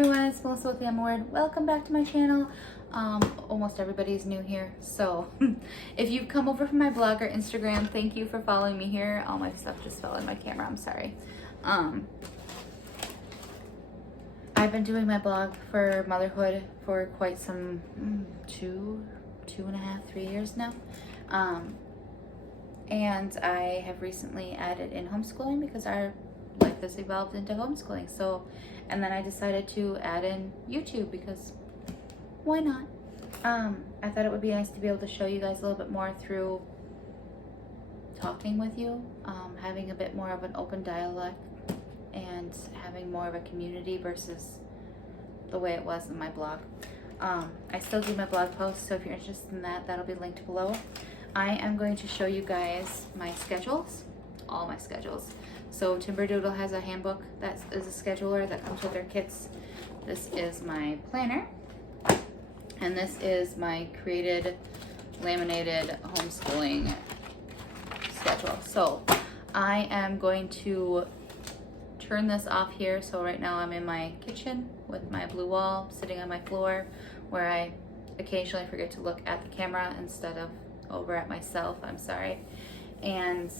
everyone, it's Melissa with the Word. Welcome back to my channel. Almost everybody's new here, so if you've come over from my blog or Instagram, thank you for following me here. All my stuff just fell in my camera, I'm sorry. I've been doing my blog for motherhood for quite some, two and a half, 3 years now. And I have recently added in homeschooling because our life has evolved into homeschooling. So, and then I decided to add in YouTube because why not? I thought it would be nice to be able to show you guys a little bit more through talking with you, having a bit more of an open dialogue and having more of a community versus the way it was in my blog. I still do my blog posts, so if you're interested in that, that'll be linked below. I am going to show you guys my schedules, all my schedules. So Timberdoodle has a handbook that is a scheduler that comes with their kits. This is my planner, and this is my created laminated homeschooling schedule. So I am going to turn this off here. So right now I'm in my kitchen with my blue wall sitting on my floor where I occasionally forget to look at the camera instead of over at myself. I'm sorry. And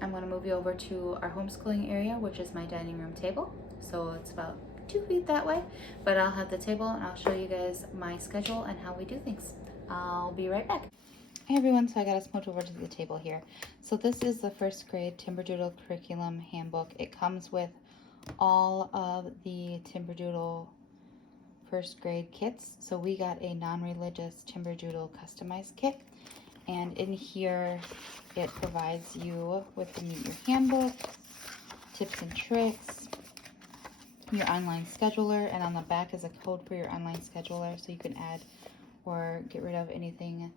I'm going to move you over to our homeschooling area, which is my dining room table. So it's about 2 feet that way, but I'll have the table and I'll show you guys my schedule and how we do things. I'll be right back. Hey everyone, so I got us moved over to the table here. So this is the first grade Timberdoodle curriculum handbook. It comes with all of the Timberdoodle first grade kits. So we got a non-religious Timberdoodle customized kit. And in here, it provides you with the Meet Your Handbook, tips and tricks, your online scheduler, and on the back is a code for your online scheduler so you can add or get rid of anything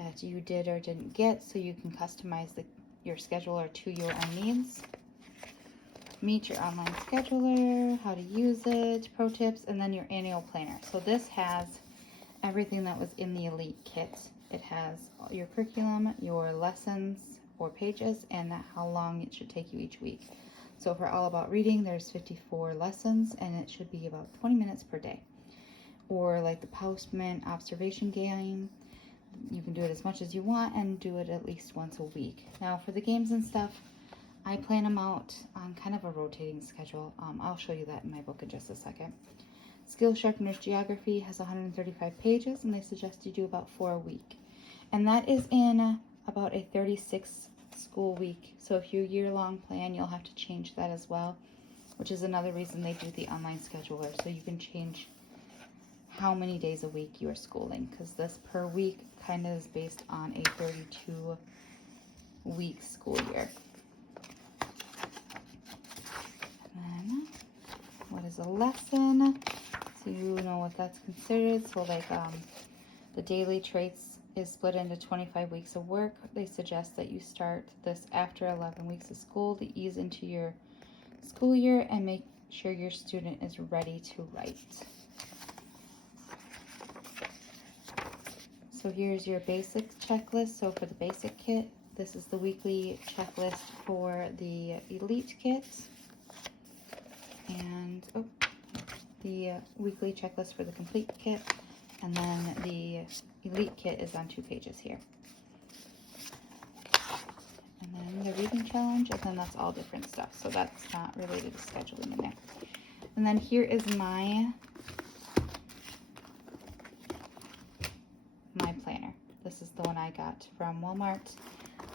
that you did or didn't get so you can customize your scheduler to your own needs. Meet your online scheduler, how to use it, pro tips, and then your annual planner. So this has everything that was in the Elite kit. It has your curriculum, your lessons or pages, and how long it should take you each week. So for All About Reading, there's 54 lessons, and it should be about 20 minutes per day. Or like the Postman observation game, you can do it as much as you want and do it at least once a week. Now for the games and stuff, I plan them out on kind of a rotating schedule. I'll show you that in my book in just a second. Skill Sharpeners Geography has 135 pages, and they suggest you do about 4 a week. And that is in about a 36 school week. So if you're year-long plan, you'll have to change that as well, which is another reason they do the online scheduler. So you can change how many days a week you are schooling, because this per week kind of is based on a 32-week school year. And then, what is a lesson? So you know what that's considered. So like the daily traits is split into 25 weeks of work. They suggest that you start this after 11 weeks of school to ease into your school year and make sure your student is ready to write. So here's your basic checklist. So for the basic kit, this is the weekly checklist for the Elite kit. And the weekly checklist for the complete kit, and then the Elite kit is on 2 pages here. And then the reading challenge, and then that's all different stuff, so that's not related to scheduling in there. And then here is my planner. This is the one I got from Walmart.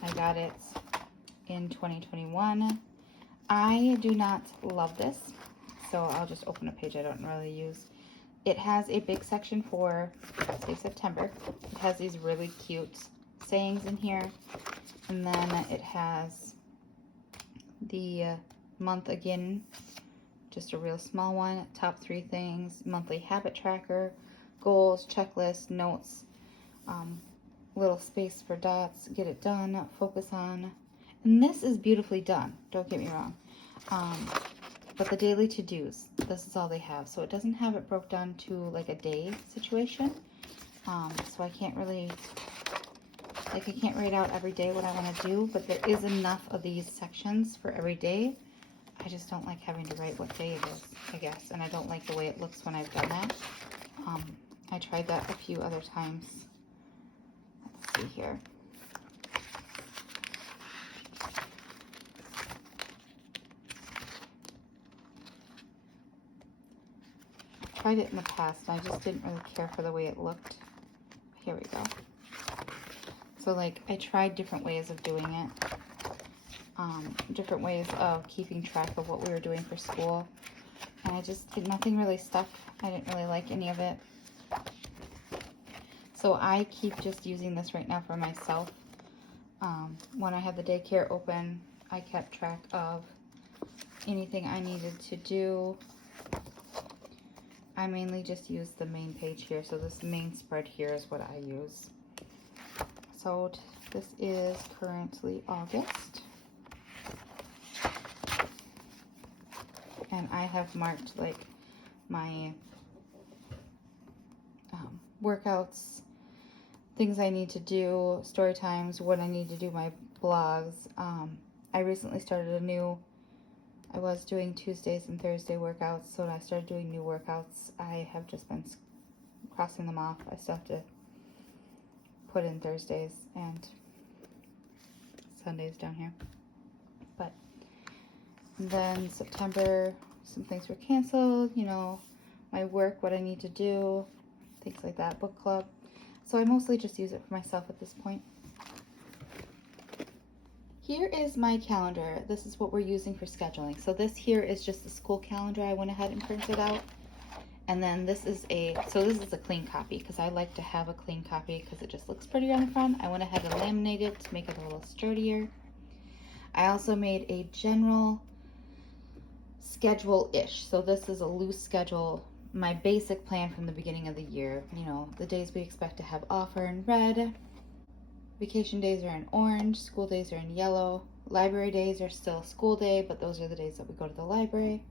I got it in 2021. I do not love this, so I'll just open a page I don't really use. It has a big section for, say, September. It has these really cute sayings in here. And then it has the month again, just a real small one. Top 3 things, monthly habit tracker, goals, checklist, notes, little space for dots, get it done, focus on. And this is beautifully done, don't get me wrong. But the daily to-dos, this is all they have. So it doesn't have it broke down to like a day situation. So I can't really, I can't write out every day what I want to do, but there is enough of these sections for every day. I just don't like having to write what day it is, I guess. And I don't like the way it looks when I've done that. I tried that a few other times. Let's see here. I tried it in the past, and I just didn't really care for the way it looked. Here we go. So like, I tried different ways of doing it. Different ways of keeping track of what we were doing for school. And nothing really stuck. I didn't really like any of it. So I keep just using this right now for myself. When I had the daycare open, I kept track of anything I needed to do. I mainly just use the main page here. So this main spread here is what I use. So this is currently August. And I have marked like my workouts, things I need to do, story times, when I need to do my blogs. I recently started I was doing Tuesdays and Thursday workouts, so when I started doing new workouts, I have just been crossing them off. I still have to put in Thursdays and Sundays down here. But then September, some things were canceled, you know, my work, what I need to do, things like that, book club. So I mostly just use it for myself at this point. Here is my calendar. This is what we're using for scheduling. So this here is just the school calendar. I went ahead and printed out. And then this is a clean copy because I like to have a clean copy because it just looks prettier on the front. I went ahead and laminated to make it a little sturdier. I also made a general schedule-ish. So this is a loose schedule, my basic plan from the beginning of the year. You know, the days we expect to have off are in red, vacation days are in orange, school days are in yellow, library days are still school day, but those are the days that we go to the library.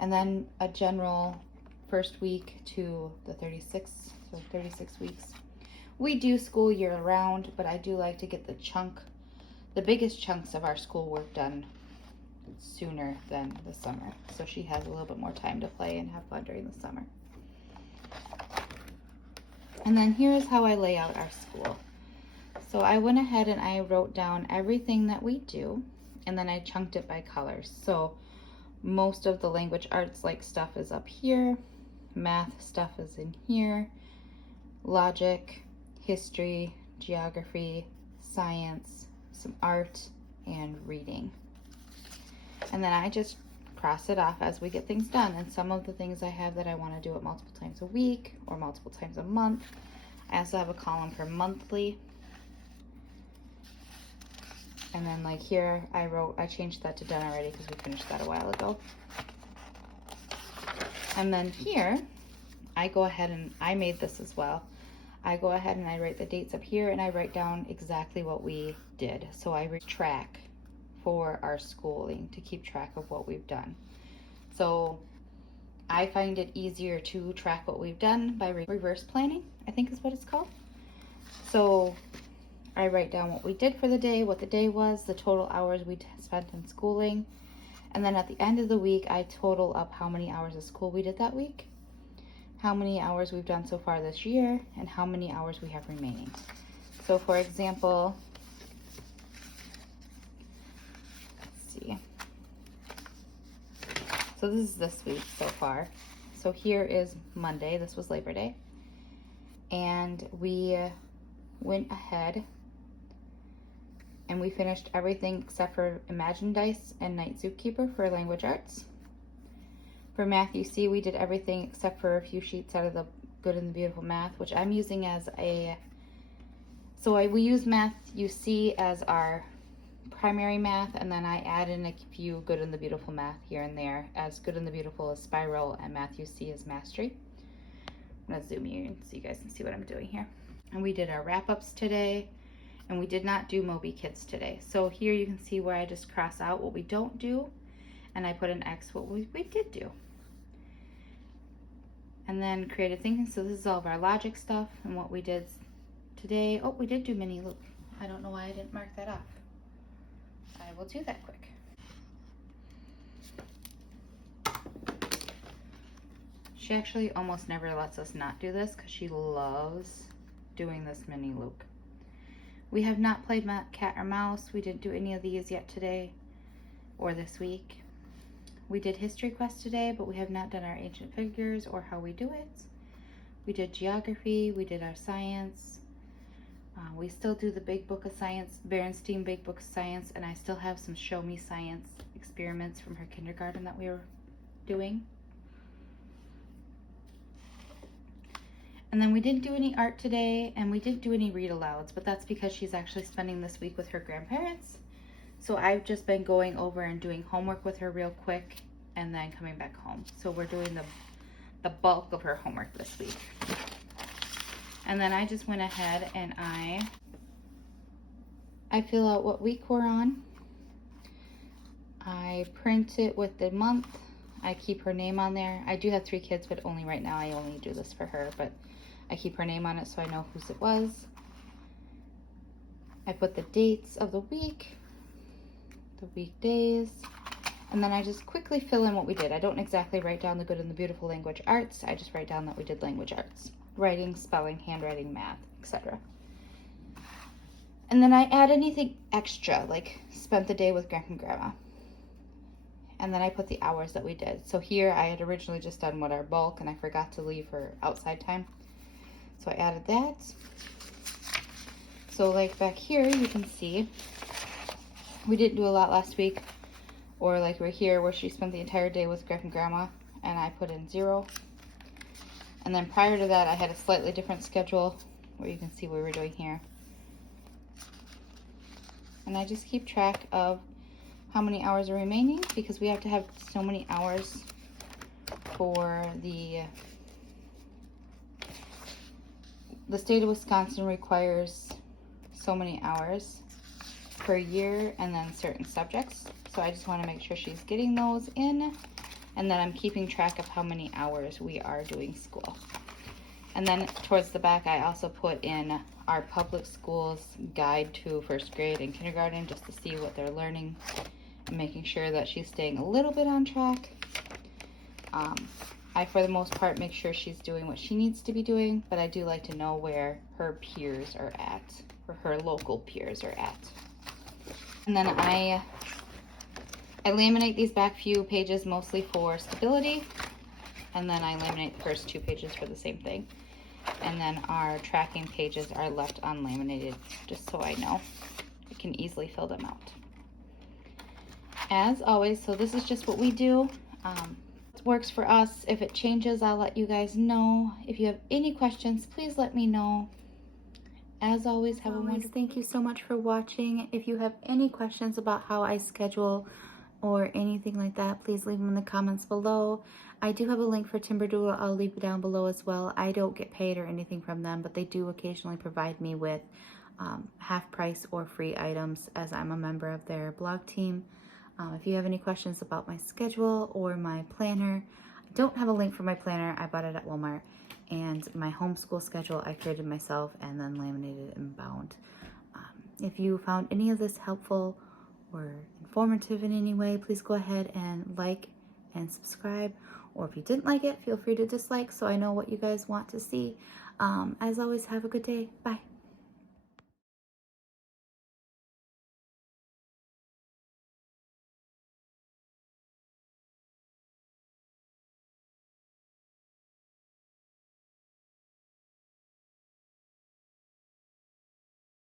And then a general first week to the 36, so 36 weeks. We do school year round, but I do like to get the biggest chunks of our schoolwork done sooner than the summer, so she has a little bit more time to play and have fun during the summer. And then here's how I lay out our school. So I went ahead and I wrote down everything that we do, and then I chunked it by colors. So most of the language arts like stuff is up here, math stuff is in here, logic, history, geography, science, some art, and reading. And then I just cross it off as we get things done. And some of the things I have that I want to do it multiple times a week or multiple times a month. I also have a column for monthly. And then like here, I changed that to done already because we finished that a while ago. And then here, I go ahead and I made this as well. I go ahead and I write the dates up here and I write down exactly what we did. So I track for our schooling to keep track of what we've done. So I find it easier to track what we've done by reverse planning, I think is what it's called. So I write down what we did for the day, what the day was, the total hours we spent in schooling. And then at the end of the week, I total up how many hours of school we did that week, how many hours we've done so far this year, and how many hours we have remaining. So for example, so this is this week so far. So here is Monday. This was Labor Day. And we went ahead and we finished everything except for Imagine Dice and Night Zookeeper for language arts. For math, you see we did everything except for a few sheets out of the Good and the Beautiful Math, which I'm using as we use Math You See as our primary math, and then I add in a few Good and the Beautiful Math here and there, as Good and the Beautiful is Spiral and Math You See is Mastery. I'm gonna zoom in so you guys can see what I'm doing here. And we did our wrap-ups today, and we did not do Moby Kids today. So here you can see where I just cross out what we don't do, and I put an X what we did do. And then creative thinking, so this is all of our logic stuff and what we did today. Oh, we did do mini loop. I don't know why I didn't mark that off. I will do that quick. She actually almost never lets us not do this because she loves doing this mini loop. We have not played cat or mouse. We didn't do any of these yet today or this week. We did history quest today, but we have not done our ancient figures or how we do it. We did geography, we did our science. We still do the big book of science, Berenstein big book of science, and I still have some show me science experiments from her kindergarten that we were doing. And then we didn't do any art today, and we didn't do any read alouds, but that's because she's actually spending this week with her grandparents. So I've just been going over and doing homework with her real quick and then coming back home. So we're doing the bulk of her homework this week. And then I just went ahead and I fill out what week we're on. I print it with the month. I keep her name on there. I do have 3 kids, but only right now I only do this for her, but I keep her name on it so I know whose it was. I put the dates of the week, the weekdays, and then I just quickly fill in what we did. I don't exactly write down the good and the beautiful language arts. I just write down that we did language arts. Writing, spelling, handwriting, math, etc. And then I add anything extra, like spent the day with Grandpa and Grandma. And then I put the hours that we did. So here I had originally just done what our bulk, and I forgot to leave her outside time. So I added that. So like back here, you can see we didn't do a lot last week. Or like right here where she spent the entire day with Grandpa and Grandma, and I put in 0. And then prior to that, I had a slightly different schedule where you can see what we were doing here. And I just keep track of how many hours are remaining because we have to have so many hours for the state of Wisconsin requires so many hours per year and then certain subjects. So I just want to make sure she's getting those in. And then I'm keeping track of how many hours we are doing school. And then towards the back, I also put in our public schools guide to 1st grade and kindergarten just to see what they're learning and making sure that she's staying a little bit on track. I, for the most part, make sure she's doing what she needs to be doing, but I do like to know where her peers are at, or her local peers are at. And then I laminate these back few pages mostly for stability, and then I laminate the first 2 pages for the same thing. And then our tracking pages are left unlaminated, just so I know. I can easily fill them out. As always, so this is just what we do. It works for us. If it changes, I'll let you guys know. If you have any questions, please let me know. As always, have a wonderful. Thank you so much for watching. If you have any questions about how I schedule or anything like that, please leave them in the comments below. I do have a link for Timberdoodle. I'll leave it down below as well. I don't get paid or anything from them, but they do occasionally provide me with half price or free items as I'm a member of their blog team. If you have any questions about my schedule or my planner, I don't have a link for my planner. I bought it at Walmart. And my homeschool schedule I created myself and then laminated and bound. If you found any of this helpful or informative in any way, please go ahead and like and subscribe. Or if you didn't like it, feel free to dislike so I know what you guys want to see. As always, have a good day. Bye.